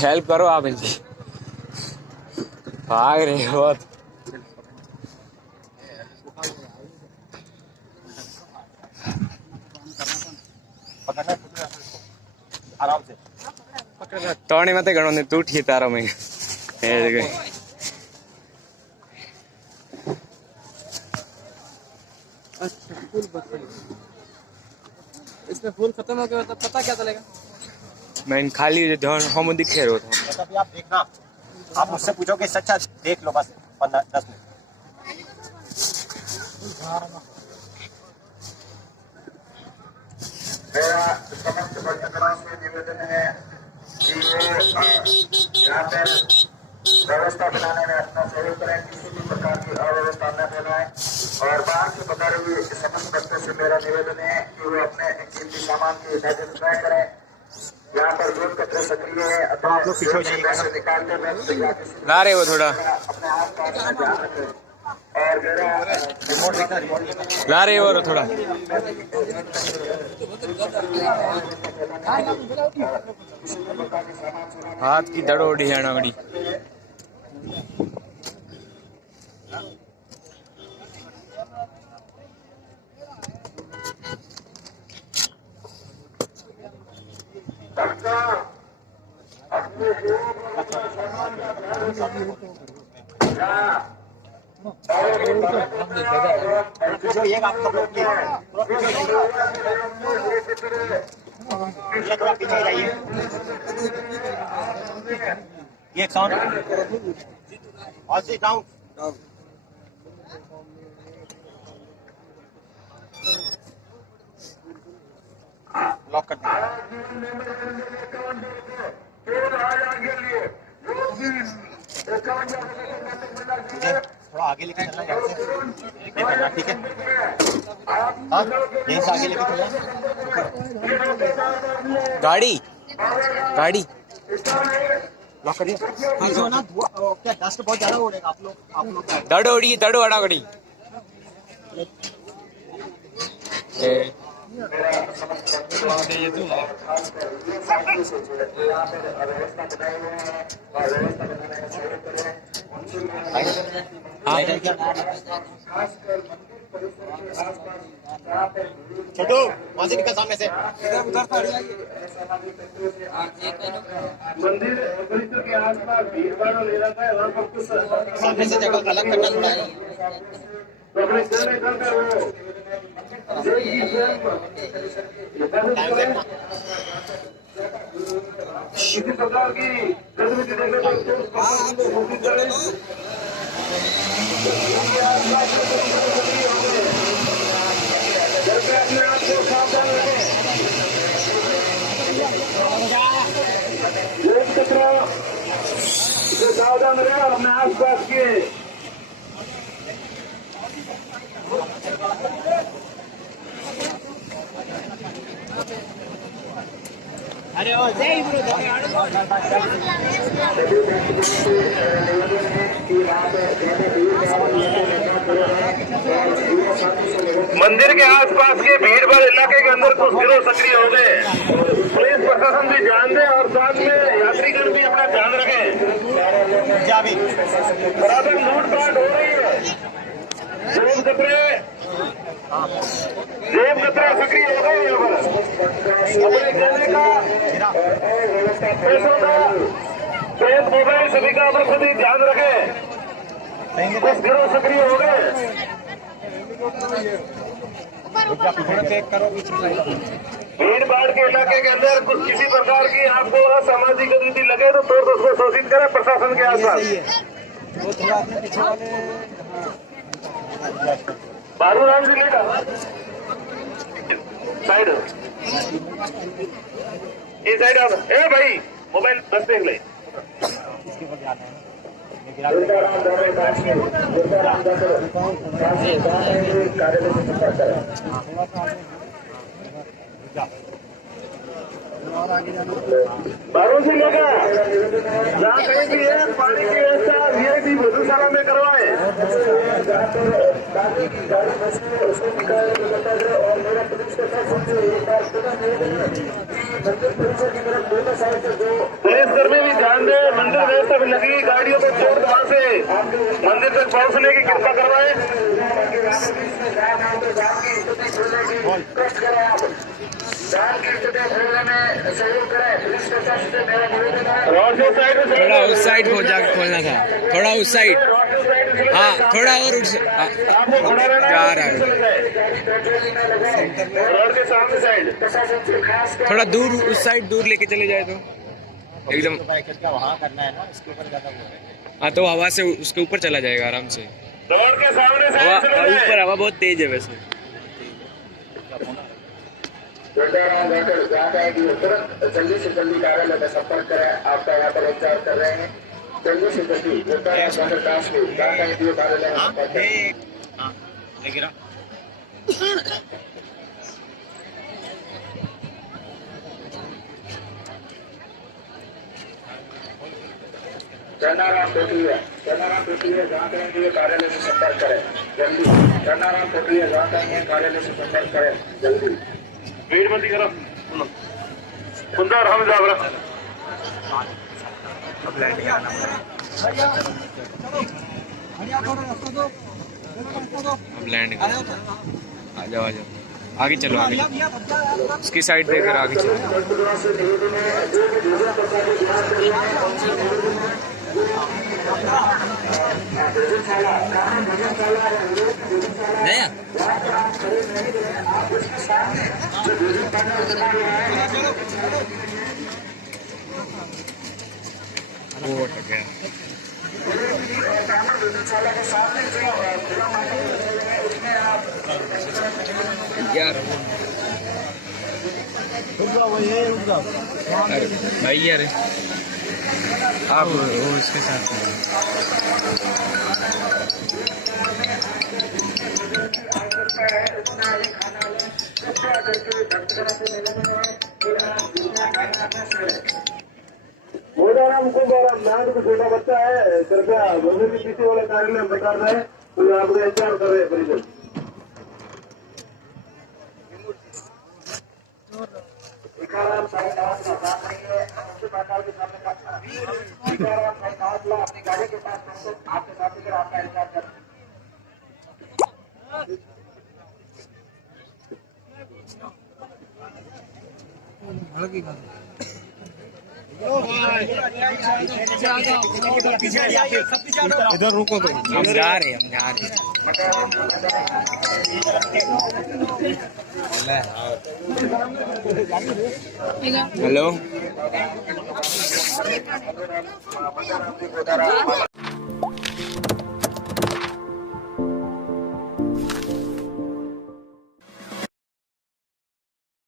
Help करो आप इनकी, भाग रहे हो बहुत। आराम से तोड़ने मत गणों ने तू ठीक तारा में इसमें फूल खत्म हो गया तो पता क्या चलेगा? मैं खाली हम दिखे रहो था। अभी आप देखना, आप मुझसे पूछोगे सच्चा देख लो बस 15-10 मिनट। मेरा समस्त भक्तजनों से निवेदन है कि वो यहाँ पर व्यवस्था बनाने में अपना सहयोग करें, किसी भी प्रकार की अव्यवस्था न फैलाएं। और बाहर से बता रही समस्त भक्तों से मेरा निवेदन है कि वो अपने कीमती सामान की हिफाजत न करें। यहाँ पर जोत कतरे सक्रिय है, अथवा पैसे निकालते में ला रहे हो थोड़ा, अपने आस पास में ध्यान रखें। और मेरा ला रहे हो थोड़ा। हाथ की दड़ो उड़ी जाना बड़ी। जो ये आप सब लोग थोड़ा पीछे जाइए। ये एक साउंड और सिट डाउन। लॉक कर दीजिए। थोड़ा आगे लेके चलना यहाँ से, ठीक है? हाँ, यहीं से आगे लेके चलना। गाड़ी गाड़ी लॉक करिए। हाँ जो ना क्या डस्ट बहुत ज्यादा उड़ेगा आप लोग दड़ो उड़ी, दड़ो अड़ा गड़ी। छोटू वहां से निकल सामने से। मंदिर परिसर के आसपास भीड़ भाड़ ले रखा है, वहाँ पर कुछ सामने से जगह अलग करना थोड़ा है। अपने चलने करते हो किसी प्रकार की गतिविधि देखने पर अपने आप को सावधान रखें। सावधान रहे और अपने आस पास के अरे ओ जय गुरु मंदिर के आसपास के भीड़ भाड़ इलाके के अंदर कुछ गिरोह सक्रिय हो गए। पुलिस प्रशासन भी ध्यान दे और साथ में यात्रीगण भी अपना ध्यान रखें। बराबर लूटपाट हो रही है। जेब कतरे सक्रिय हो गए। यहाँ पर अपने कहने का पैसों का पेट मोबाइल सभी का अपना खुद ही ध्यान रखें। कुछ गिरोह सक्रिय हो गए। भीड़ भाड़ के इलाके के अंदर कुछ किसी प्रकार की आपको असामाजिक गतिविधि लगे तो तोड़ उसको शोषित करें प्रशासन के आसपास। बाबूराम जी लेगा साइड, ये साइड आओ। ए भाई मोबाइल बस देख ले। बारों से लेगा जहाँ कहीं भी है पानी की व्यवस्था VIP भोजनशाला में करवाए। ताकि गाड़ी फंसे उसको निकाल के बता दे। और मेरा पुलिस के साथ सुनते एक बार पता नहीं है कि मंदिर परिसर की तरफ दोनों साइड से जो पुलिसकर्मी भी ध्यान दे, मंदिर व्यवस्था भी लगी, गाड़ियों को छोड़ वहां से मंदिर तक पहुंचने की कृपा करवाए। रोड साइड थोड़ा उस साइड को जाके खोलना था, थोड़ा उस साइड, हाँ थोड़ा और जा रहा है, रोड के सामने साइड थोड़ा दूर उस साइड दूर लेके चले जाए तो एकदम। वहाँ करना है ना, इसके ऊपर ज्यादा वो है। हाँ तो हवा से उसके ऊपर चला जाएगा आराम से। रोड के सामने हवा साइड चले जाए। ऊपर हवा बहुत तेज है वैसे। तुरंत जल्दी से जल्दी कार्यालय में संपर्क करें। आपका यहाँ पर उपचार कर रहे हैं, जल्दी से जल्दी कार्यालय में संपर्क करें। चन्नाराम कोटलिया जहाँ कहेंगे कार्यालय से संपर्क करें जल्दी। चन्नाराम कोटलिया जहाँ कहेंगे कार्यालय से संपर्क करें जल्दी। भीड़ मत करो, सुंदर हम जाबरा। अब लैंड कर, आ जाओ आगे चलो, आगे उसकी साइड देकर आगे चलो। नया वो अटक गया यार। अरे भाई यार आप वो इसके साथ को छोटा बच्चा है, कृपया मंदिर के पीछे वाला कार्यालय बता रहे हैं तो आपको इंतजार कर रहे हैं परिजन। अपनी गाड़ी के पास आपके साथ आपका इंतजार कर इधर रुको भाई, हम जा रहे हैं। हेलो